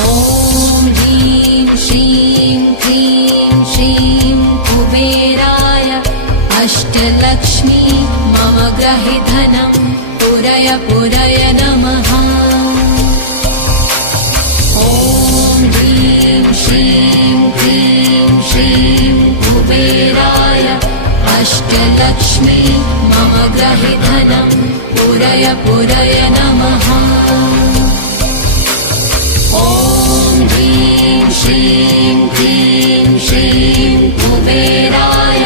ॐ ह्रीं श्रीं क्लीं श्रीं कुबेराय अष्टलक्ष्मी मम गृहे धनं पूरय पूरय नमः। ॐ ह्रीं श्रीं क्लीं श्रीं कुबेराय अष्टलक्ष्मी मम गृहे धनं पूरय पूरय नमः। ॐ ह्रीं श्रीं क्लीं श्रीं कुबेराय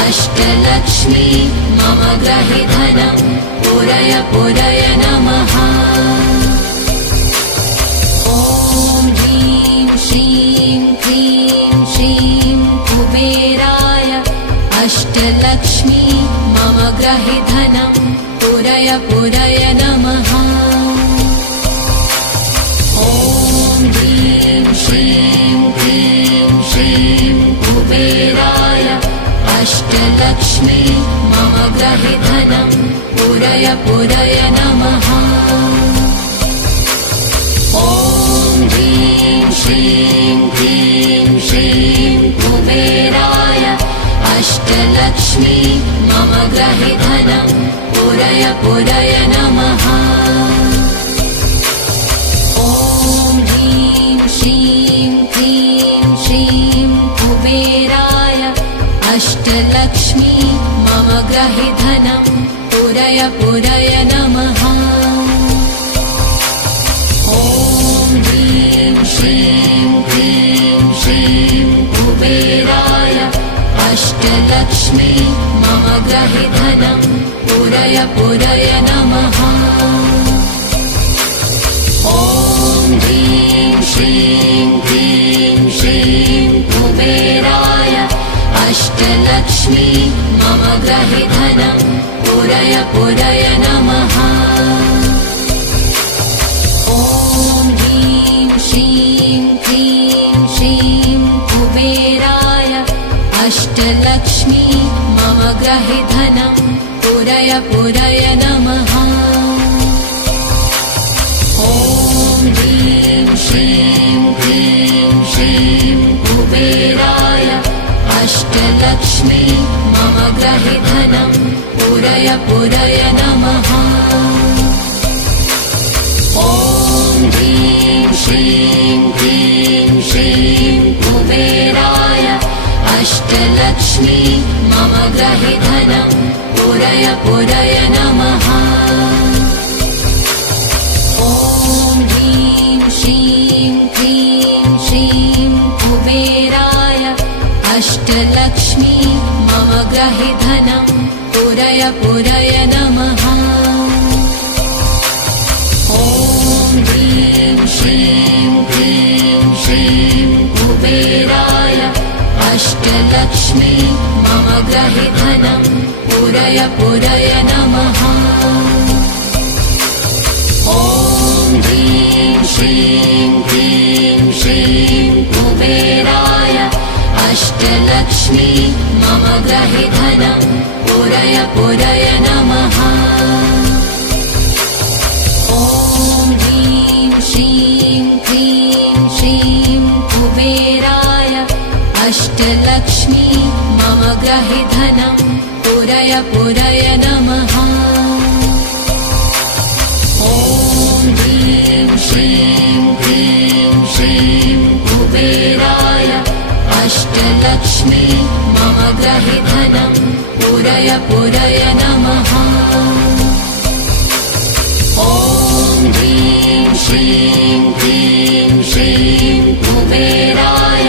अष्टलक्ष्मी मम गृहे धनं पूरय पूरय नमः। ॐ ह्रीं श्रीं क्लीं श्रीं कुबेराय अष्टलक्ष्मी मम गृहे धनं पूरय पूरय नमः। ॐ ह्रीं श्रीं क्लीं श्रीं कुबेराय अष्टलक्ष्मी मम गृहे धनं पूरय पूरय नमः। ॐ ह्रीं श्रीं क्लीं श्रीं कुबेराय अष्टलक्ष्मी मम गृहे धनं पूरय पूरय नमः। ॐ ह्रीं श्रीं क्लीं श्रीं कुबेराय अष्टलक्ष्मी मम गृहे धनं पूरय पूरय नमः। ॐ ह्रीं श्रीं क्लीं श्रीं कुबेराय अष्टलक्ष्मी मम गृहे धनं पूरय पूरय नमः। ॐ ह्रीं श्रीं क्लीं श्रीं कुबेराय अष्टलक्ष्मी मम गृहे धनं पूरय पूरय नमः। ॐ ह्रीं श्रीं क्लीं श्रीं कुबेराय अष्टलक्ष्मी मम गृहे धनं पूरय पूरय नमः। ॐ ह्रीं श्रीं क्लीं श्रीं कुबेराय अष्टलक्ष्मी मम गृहे धनं पूरय पूरय नमः। ॐ ह्रीं श्रीं क्लीं श्रीं कुबेराय अष्टलक्ष्मी मम गृहे धनं पूरय पूरय नमः। ॐ ह्रीं श्रीं क्लीं श्रीं कुबेराय अष्टलक्ष्मी मम गृहे धनं पूरय पूरय नमः। ॐ ह्रीं श्रीं क्लीं श्रीं कुबेराय अष्टलक्ष्मी मम गृहे धनं पूरय पूरय नमः। ॐ ह्रीं श्रीं क्लीं श्रीं कुबेराय अष्टलक्ष्मी मम गृहे धनं पूरय पूरय नमः। ॐ ह्रीं श्रीं क्लीं श्रीं कुबेराय अष्टलक्ष्मी मम गृहे धनं पूरय पूरय नमः। ॐ ह्रीं श्रीं क्लीं श्रीं कुबेराय अष्टलक्ष्मी मम गृहे धनं पूरय पूरय नमः। ॐ ह्रीं श्रीं क्लीं श्रीं कुबेराय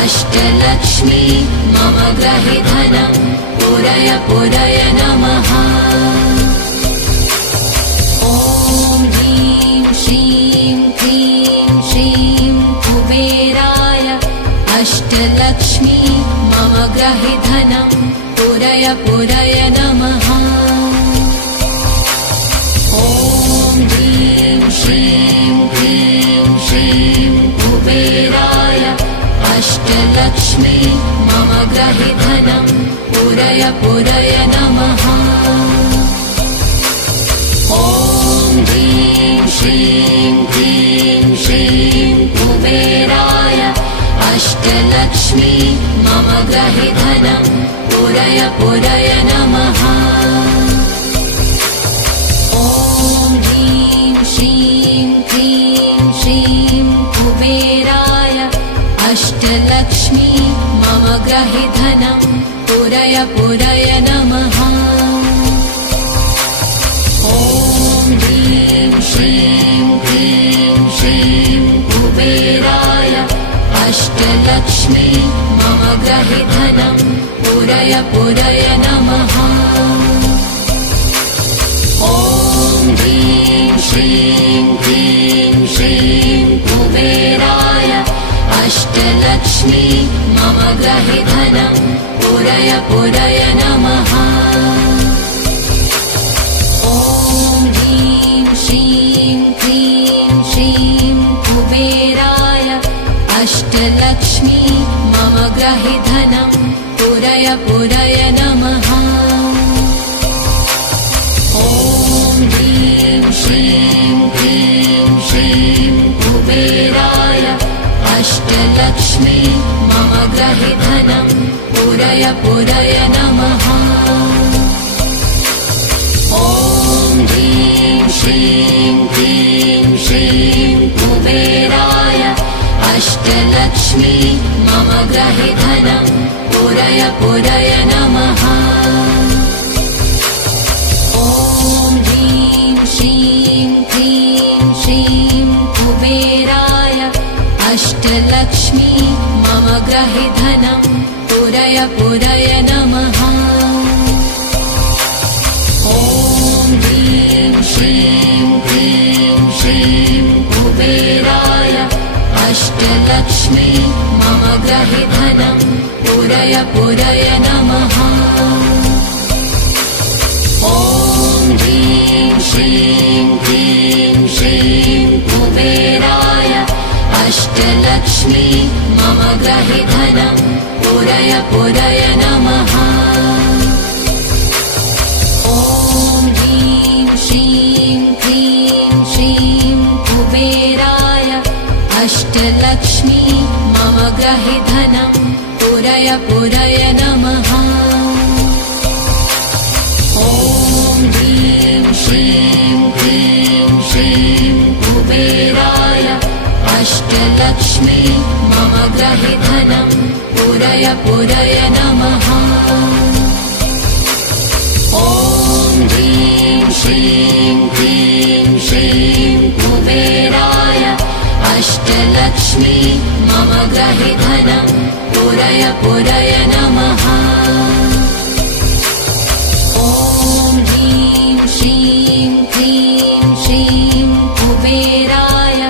अष्टलक्ष्मी मम गृहे धनं पूरय पूरय नमः। ॐ ह्रीं श्रीं क्लीं श्रीं कुबेराय अष्टलक्ष्मी मम गृहे धनं पूरय पूरय नमः। ॐ ह्रीं श्रीं क्लीं श्रीं कुबेराय अष्टलक्ष्मी मम गृहे धनं पूरय पूरय नमः। ॐ ह्रीं श्रीं क्लीं श्रीं अष्टलक्ष्मी मम ग्रहे धनं पूरय पूरय नमः। ॐ ह्रीं श्रीं क्लीं श्रीं कुबेराय अष्टलक्ष्मी मम ग्रहे धनं पूरय पूरय नमः। ॐ ह्रीं श्रीं क्लीं श्रीं कुबेराय अष्टलक्ष्मी मम ग्रहे धनं पूरय पूरय नमः। ॐ ह्रीं श्रीं क्लीं श्रीं कुबेराय अष्टलक्ष्मी मम ग्रहे धनं पूरय पूरय नमः। ॐ ह्रीं श्रीं क्लीं श्रीं कुबेराय अष्टलक्ष्मी मम ग्रहे धनं पूरय पूरय नमः। ॐ ह्रीं श्रीं क्लीं श्रीं कुबेराय अष्टलक्ष्मी मम ग्रहे धनं पूरय पूरय नमः। ॐ ह्रीं श्रीं क्लीं श्रीं कुबेराय अष्टलक्ष्मी मम ग्रहे धनं पूरय पूरय नमः। ॐ ह्रीं श्रीं क्लीं श्रीं कुबेराय अष्टलक्ष्मी मम ग्रहे धनं पूरय पूरय नमः। ॐ ह्रीं श्रीं क्लीं श्रीं कुबेराय अष्टलक्ष्मी मम ग्रहे धनं पूरय पूरय नमः। ॐ ह्रीं श्रीं क्लीं श्रीं कुबेराय अष्टलक्ष्मी मम ग्रहे धनं पूरय पूरय नमः। ॐ ह्रीं श्रीं क्लीं श्रीं कुबेराय अष्टलक्ष्मी मम ग्रहे धनं पूरय पूरय नमः। ॐ ह्रीं श्रीं क्लीं श्रीं कुबेराय अष्टलक्ष्मी मम ग्रहे धनं पूरय पूरय नमः। ॐ ह्रीं श्रीं क्लीं श्रीं कुबेराय अष्टलक्ष्मी मम ग्रहे धनं पूरय पूरय नमः। ॐ ह्रीं श्रीं क्लीं श्रीं कुबेराय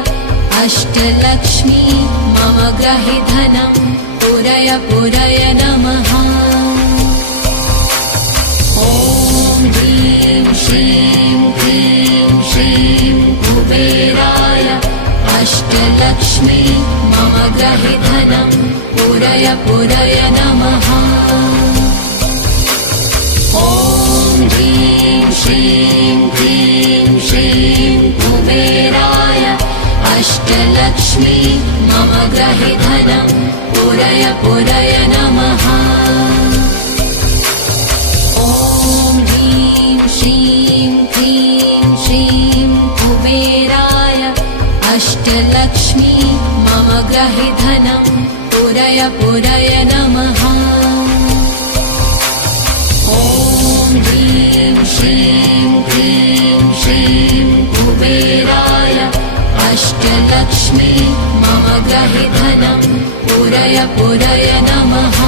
अष्टलक्ष्मी मम ग्रहे धनं पूरय पूरय नमः। ॐ ह्रीं श्रीं क्लीं श्रीं कुबेराय अष्टलक्ष्मी मम ग्रहे धनं पूरय पूरय नमः। ॐ ह्रीं श्रीं क्लीं श्रीं कुबेराय अष्टलक्ष्मी मम ग्रहे धनं पूरय पूरय नमः। ॐ ह्रीं श्रीं क्लीं श्रीं कुबेराय अष्टलक्ष्मी मम ग्रहे धनं पूरय पूरय नमः। ॐ ह्रीं श्रीं क्लीं श्रीं कुबेराय अष्टलक्ष्मी मम ग्रहे धनं पूरय पूरय नमः।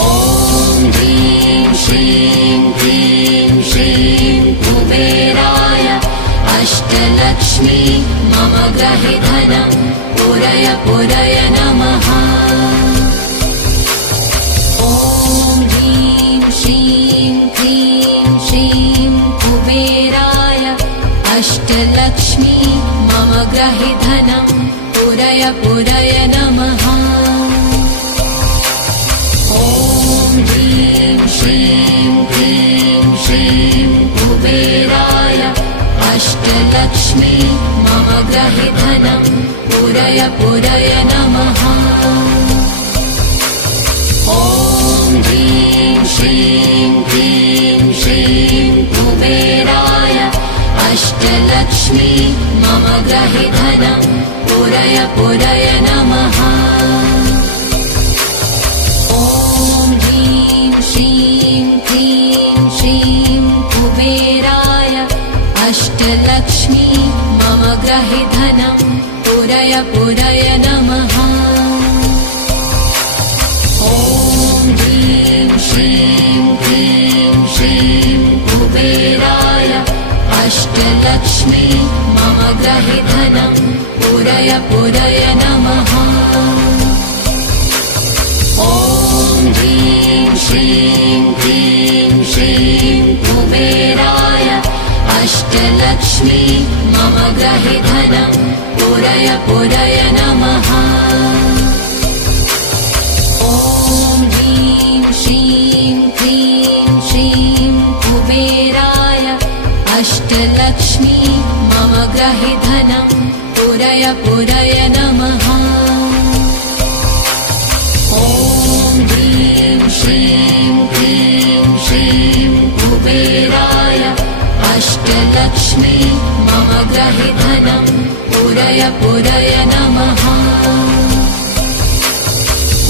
ॐ ह्रीं श्रीं क्लीं श्रीं कुबेराय अष्टलक्ष्मी मम ग्रहे धनं पूरय पूरय नमः। ॐ ह्रीं श्रीं क्लीं श्रीं कुबेराय अष्टलक्ष्मी मम ग्रहे धनं पूरय पूरय नमः। ॐ ह्रीं श्रीं क्लीं श्रीं कुबेराय अष्टलक्ष्मी मम ग्रहे धनं पूरय पुरय पुरय नमः। ॐ ह्रीं श्रीं क्लीं श्रीं कुबेराय अष्टलक्ष्मी मम गृहे धनं पुरय पुरय नमः। ॐ ह्रीं श्रीं क्लीं श्रीं कुबेराय अष्टलक्ष्मी मम गृहे धनं पुरय पुरय नमः। ॐ ह्रीं श्रीं क्लीं श्रीं कुबेराय अष्टलक्ष्मी मम गृहे धनं पुरय पुरय नमः। ॐ ह्रीं श्रीं क्लीं श्रीं कुबेराय अष्टलक्ष्मी मम गृहे धनं पुरय पुरय नमः। ॐ ह्रीं श्रीं क्लीं श्रीं कुबेराय अष्टलक्ष्मी मम गृहे धनं पुरय पुरय नमः। ॐ ह्रीं श्रीं क्लीं श्रीं कुबेराय अष्टलक्ष्मी मम गृहे धनं पुरय पुरय नमः।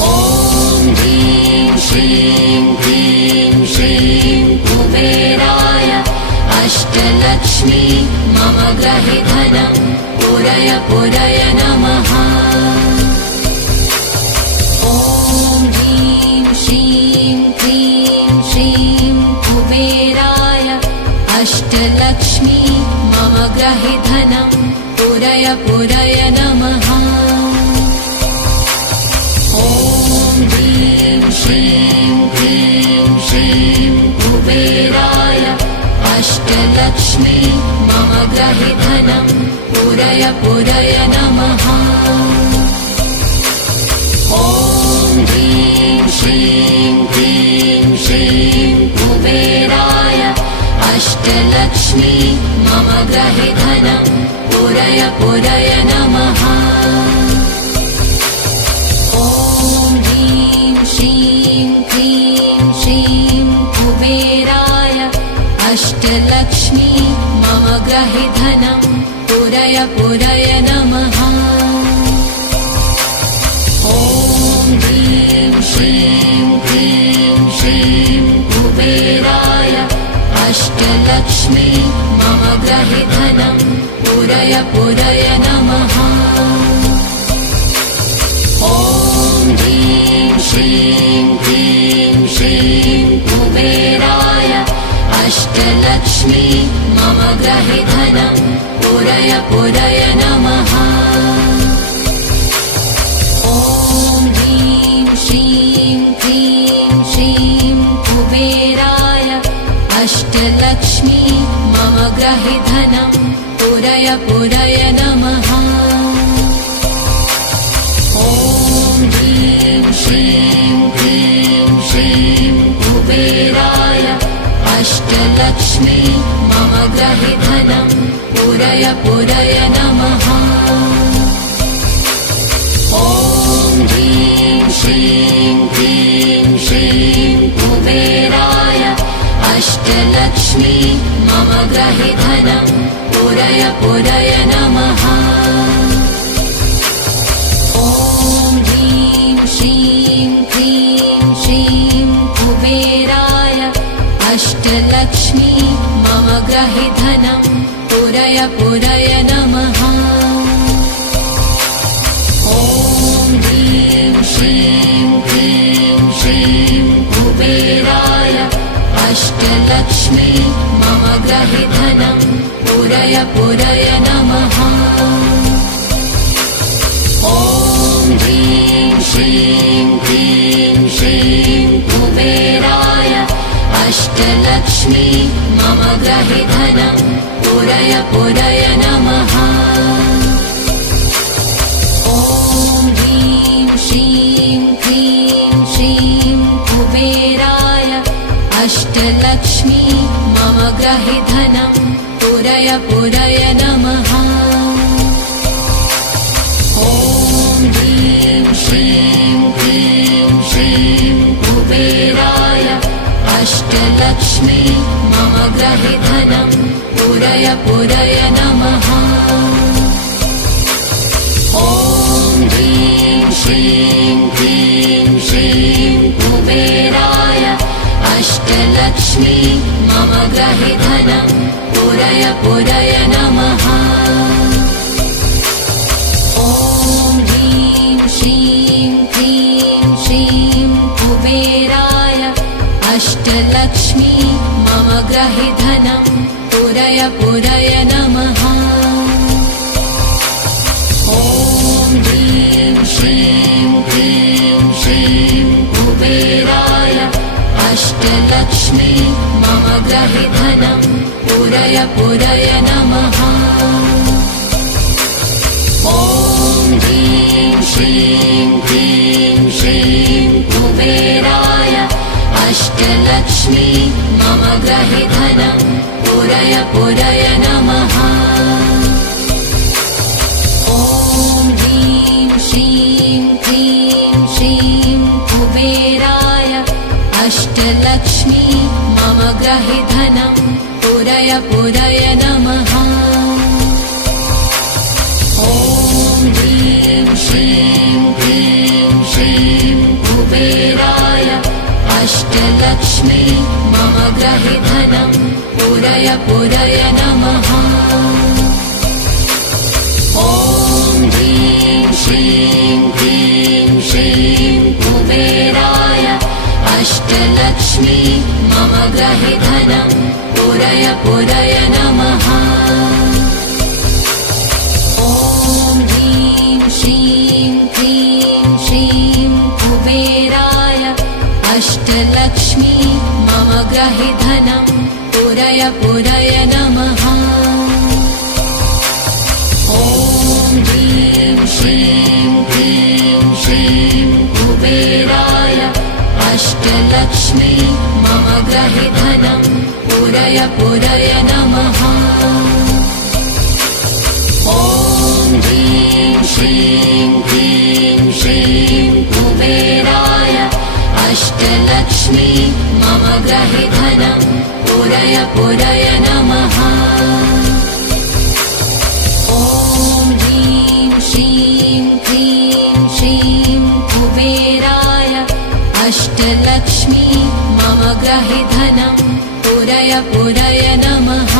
ॐ ह्रीं श्रीं क्लीं श्रीं कुबेराय अष्टलक्ष्मी मम गृहे धनं पुरय पुरय नमः। ॐ ह्रीं श्रीं क्लीं श्रीं कुबेराय अष्टलक्ष्मी मम गृहे धनं पुरय पुरय नमः। ॐ ह्रीं श्रीं क्लीं श्रीं कुबेराय अष्टलक्ष्मी मम गृहे धनं पुरय पुरय नमः। ॐ ह्रीं श्रीं क्लीं श्रीं कुबेराय अष्टलक्ष्मी मम गृहे धनं पुरय पुरय नमः। ॐ ह्रीं श्रीं क्लीं श्रीं कुबेराय अष्टलक्ष्मी मम गृहे धनं पुरय पुरय नमः। ॐ ह्रीं श्रीं क्लीं श्रीं कुबेराय अष्टलक्ष्मी मम गृहे धनं पुरय पुरय नमः। ॐ ह्रीं श्रीं क्लीं श्रीं कुबेराय अष्टलक्ष्मी मम गृहे धनं पुरय पुरय नमः। ॐ ह्रीं श्रीं क्लीं श्रीं कुबेराय अष्टलक्ष्मी मम गृहे धनं पुरय पुरय नमः। ॐ ह्रीं श्रीं क्लीं श्रीं कुबेराय अष्टलक्ष्मी मम गृहे धनं पुरय पुरय नमः। ॐ ह्रीं श्रीं क्लीं श्रीं कुबेराय अष्टलक्ष्मी मम गृहे धनं पुरय पुरय नमः। ॐ ह्रीं श्रीं क्लीं श्रीं कुबेराय अष्टलक्ष्मी मम गृहे धनं पुरय पुरय नमः। ॐ ह्रीं श्रीं क्लीं श्रीं कुबेराय अष्टलक्ष्मी मम गृहे धनं पुरय पुरय नमः। ॐ ह्रीं श्रीं क्लीं श्रीं कुबेराय अष्टलक्ष्मी मम गृहे धनं पुरय पुरय नमः। ॐ ह्रीं श्रीं क्लीं श्रीं कुबेराय अष्टलक्ष्मी मम गृहे धनं पुरय पुरय नमः। ॐ अष्टलक्ष्मी मम ग्रहे धनं पूरय पूरय नमः। ॐ ह्रीं श्रीं क्लीं श्रीं कुबेराय अष्टलक्ष्मी मम ग्रहे धनं पूरय पूरय नमः। ॐ ह्रीं श्रीं क्लीं श्रीं कुबेराय अष्टलक्ष्मी मम ग्रहे धनं पूरय पूरय नमः। ॐ ह्रीं श्रीं क्लीं श्रीं कुबेराय अष्टलक्ष्मी मम ग्रहे धनं पूरय पूरय नमः। ॐ ह्रीं श्रीं क्लीं श्रीं कुबेराय अष्टलक्ष्मी मम ग्रहे धनं पूरय पूरय नमः। ॐ ह्रीं श्रीं क्लीं श्रीं कुबेराय अष्टलक्ष्मी मम ग्रहे धनं पूरय पूरय नमः। ॐ ह्रीं श्रीं क्लीं श्रीं कुबेराय अष्टलक्ष्मी मम ग्रहे धनं पूरय पूरय नमः। ॐ ह्रीं श्रीं क्लीं श्रीं कुबेराय अष्टलक्ष्मी मम ग्रहे धनं पूरय पूरय नमः। ॐ ह्रीं श्रीं क्लीं श्रीं कुबेराय अष्टलक्ष्मी मम ग्रहे धनं पूरय पूरय नमः। ॐ ह्रीं श्रीं क्लीं श्रीं कुबेराय अष्टलक्ष्मी मम ग्रहे धनं पूरय पूरय नमः। ॐ ह्रीं श्रीं क्लीं श्रीं कुबेराय अष्टलक्ष्मी मम ग्रहे धनं पूरय पूरय नमः। ॐ ह्रीं श्रीं क्लीं श्रीं कुबेराय अष्टलक्ष्मी मम ग्रहे धनं पूरय पूरय नमः।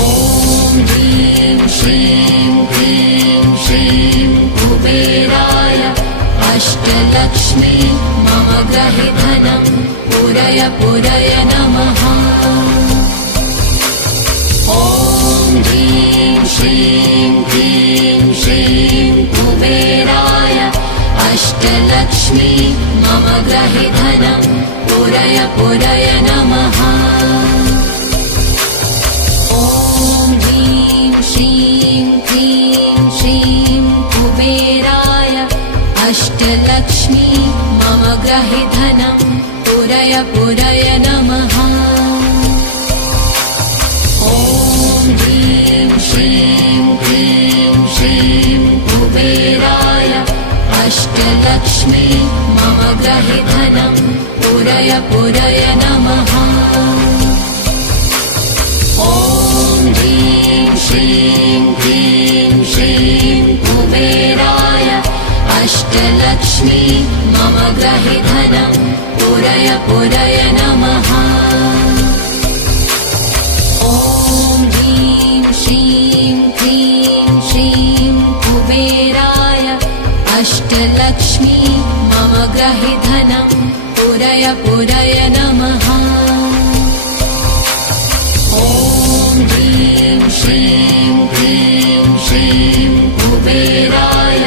ॐ ह्रीं श्रीं क्लीं श्रीं कुबेराय अष्टलक्ष्मी मम ग्रहे धनं पूरय पूरय नमः। ॐ ह्रीं श्रीं क्लीं श्रीं कुबेराय अष्टलक्ष्मी मम ग्रहे धनं पूरय पूरय नमः। ॐ ह्रीं श्रीं क्लीं श्रीं कुबेराय अष्टलक्ष्मी मम ग्रहे धनं पूरय पूरय नमः। ॐ ह्रीं श्रीं क्लीं श्रीं कुबेराय अष्टलक्ष्मी मम ग्रहे धनं पूरय पूरय नमः। ॐ ह्रीं श्रीं क्लीं श्रीं कुबेराय अष्टलक्ष्मी मम ग्रहे धनं पूरय पूरय नमः। ॐ ह्रीं श्रीं क्लीं श्रीं कुबेराय अष्टलक्ष्मी मम ग्रहे धनं पूरय पूरय नमः। ॐ ह्रीं श्रीं क्लीं श्रीं कुबेराय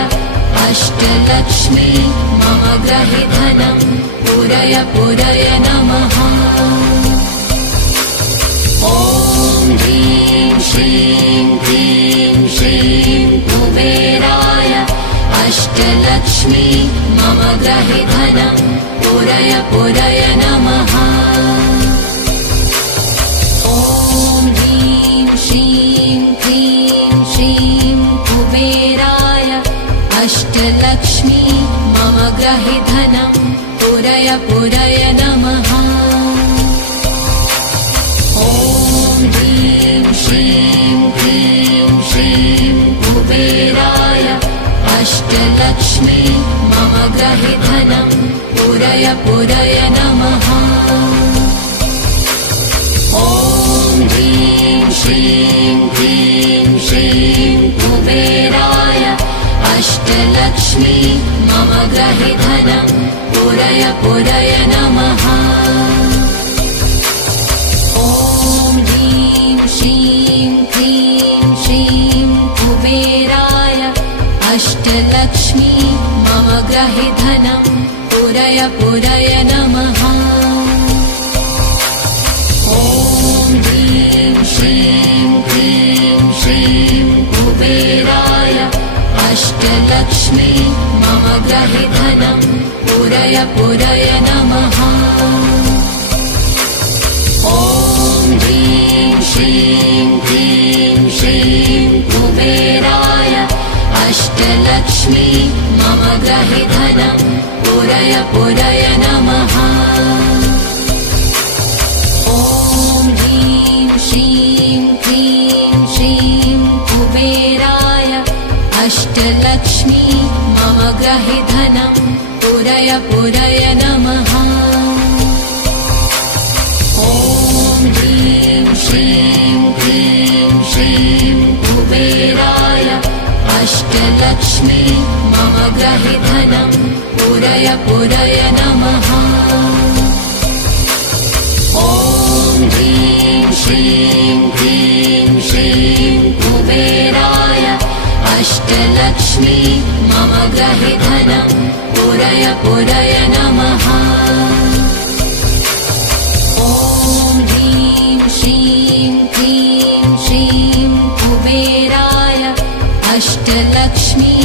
अष्टलक्ष्मी मम ग्रहे धनं पूरय पूरय नमः। ॐ ह्रीं श्रीं क्लीं श्रीं कुबेराय अष्टलक्ष्मी मम ग्रहे धनं पूरय पूरय नमः। ॐ ह्रीं श्रीं क्लीं श्रीं कुबेराय अष्टलक्ष्मी मम ग्रहे धनं पूरय पूरय नमः। अष्टलक्ष्मी मम ग्रहे धनं पूरय पूरय नमः। ॐ ह्रीं श्रीं क्लीं श्रीं कुबेराय अष्टलक्ष्मी मम ग्रहे धनं पूरय पूरय नमः। ॐ ह्रीं श्रीं क्लीं श्रीं कुबेराय अष्टलक्ष्मी मम ग्रहे धनं पूरय पूरय नमः। ॐ ह्रीं श्रीं क्लीं श्रीं कुबेराय अष्टलक्ष्मी मम ग्रहे धनं पूरय पूरय नमः। ॐ ह्रीं श्रीं क्लीं श्रीं कुबेराय अष्टलक्ष्मी मम ग्रहे धनं पूरय पूरय नमः। ॐ ह्रीं श्रीं क्लीं श्रीं कुबेराय अष्टलक्ष्मी मम ग्रहे धनं पूरय पूरय नमः। ॐ ह्रीं श्रीं क्लीं श्रीं कुबेराय अष्टलक्ष्मी मम ग्रहे धनं पूरय पूरय नमः। ॐ ह्रीं श्रीं क्लीं श्रीं कुबेराय अष्टलक्ष्मी मम ग्रहे धनं पूरय पूरय नमः। ॐ ह्रीं श्रीं क्लीं श्रीं कुबेराय अष्टलक्ष्मी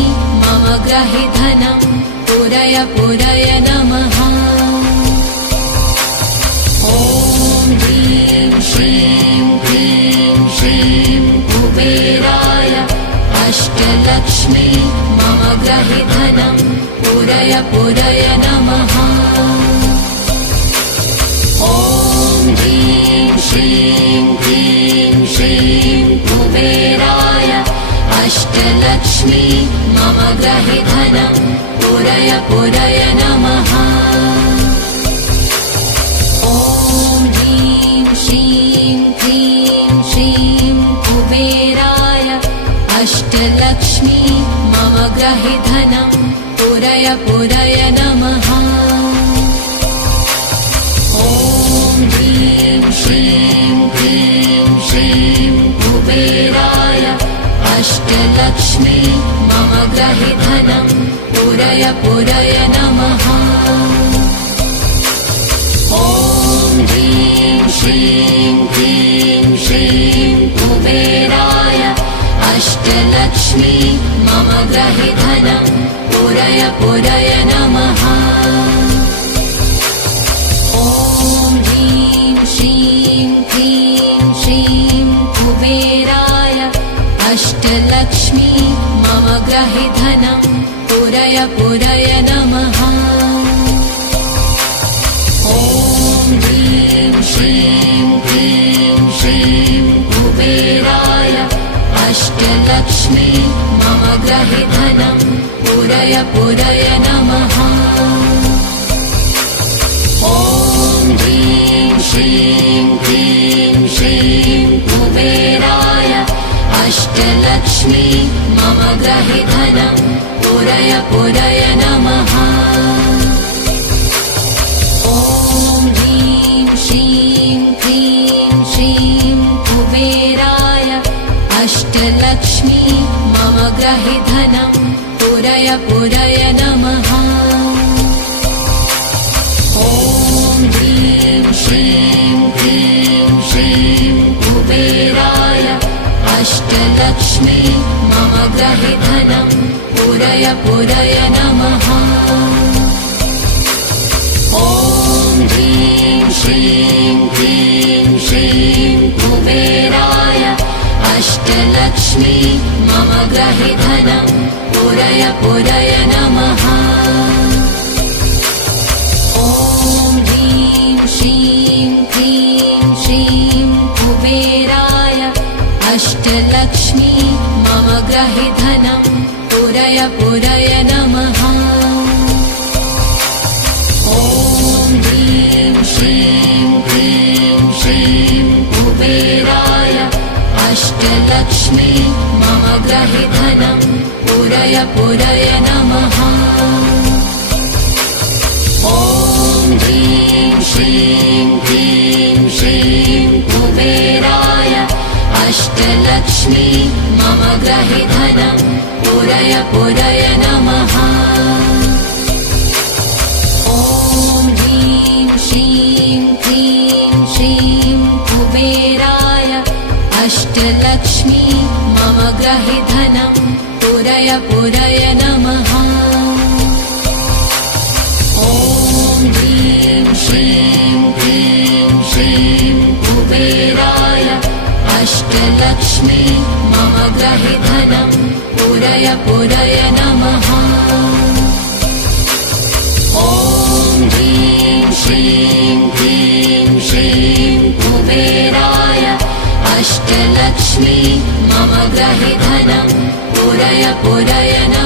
मम ग्रहे धनं पूरय पूरय नमः। ॐ ह्रीं श्रीं क्लीं श्रीं कुबेराय अष्टलक्ष्मी मम ग्रहे धनं पूरय पूरय नमः। ॐ ह्रीं श्रीं क्लीं श्रीं कुबेराय अष्टलक्ष्मी मम ग्रहे धनं पूरय पूरय नमः। ॐ ह्रीं श्रीं क्लीं श्रीं कुबेराय अष्टलक्ष्मी मम ग्रहे धनं पूरय पूरय नमः। ॐ ह्रीं श्रीं क्लीं श्रीं कुबेराय अष्टलक्ष्मी मम ग्रहे धनं पूरय पूरय नमः। ॐ ह्रीं श्रीं क्लीं श्रीं कुबेराय अष्टलक्ष्मी मम ग्रहे धनं पूरय पूरय नमः। ॐ ह्रीं श्रीं क्लीं श्रीं कुबेराय अष्टलक्ष्मी मम ग्रहे धनं पूरय पूरय नमः। ॐ ह्रीं श्रीं क्लीं श्रीं कुबेराय अष्टलक्ष्मी मम ग्रहे धनं पूरय पूरय नमः। ॐ ह्रीं श्रीं क्लीं श्रीं कुबेराय अष्टलक्ष्मी मम ग्रहे धनं पूरय पूरय नमः। ॐ ह्रीं श्रीं क्लीं श्रीं कुबेराय अष्टलक्ष्मी मम ग्रहे धनं पूरय पूरय नमः। ॐ ह्रीं श्रीं क्लीं श्रीं कुबेराय अष्टलक्ष्मी मम ग्रहे धनं पूरय पूरय नमः। ॐ ह्रीं श्रीं क्लीं श्रीं कुबेराय अष्टलक्ष्मी मम ग्रहे धनं पूरय पूरय नमः। ॐ ह्रीं श्रीं क्लीं श्रीं कुबेराय अष्टलक्ष्मी मम ग्रहे धनं पूरय पूरय पूरय नमः। ॐ ह्रीं श्रीं क्लीं श्रीं कुबेराय अष्टलक्ष्मी मम गृहे धनं पूरय पूरय नमः। ॐ ह्रीं श्रीं क्लीं श्रीं कुबेराय अष्टलक्ष्मी मम गृहे धनं पूरय पूरय नमः। ॐ ह्रीं श्रीं क्लीं श्रीं कुबेराय अष्टलक्ष्मी मम गृहे धनं पूरय पूरय नमः। ॐ ह्रीं श्रीं क्लीं श्रीं कुबेराय अष्टलक्ष्मी मम गृहे धनं पूरय पूरय नमः। ॐ ह्रीं श्रीं क्लीं श्रीं कुबेराय अष्टलक्ष्मी मम गृहे धनं पूरय पूरय नमः।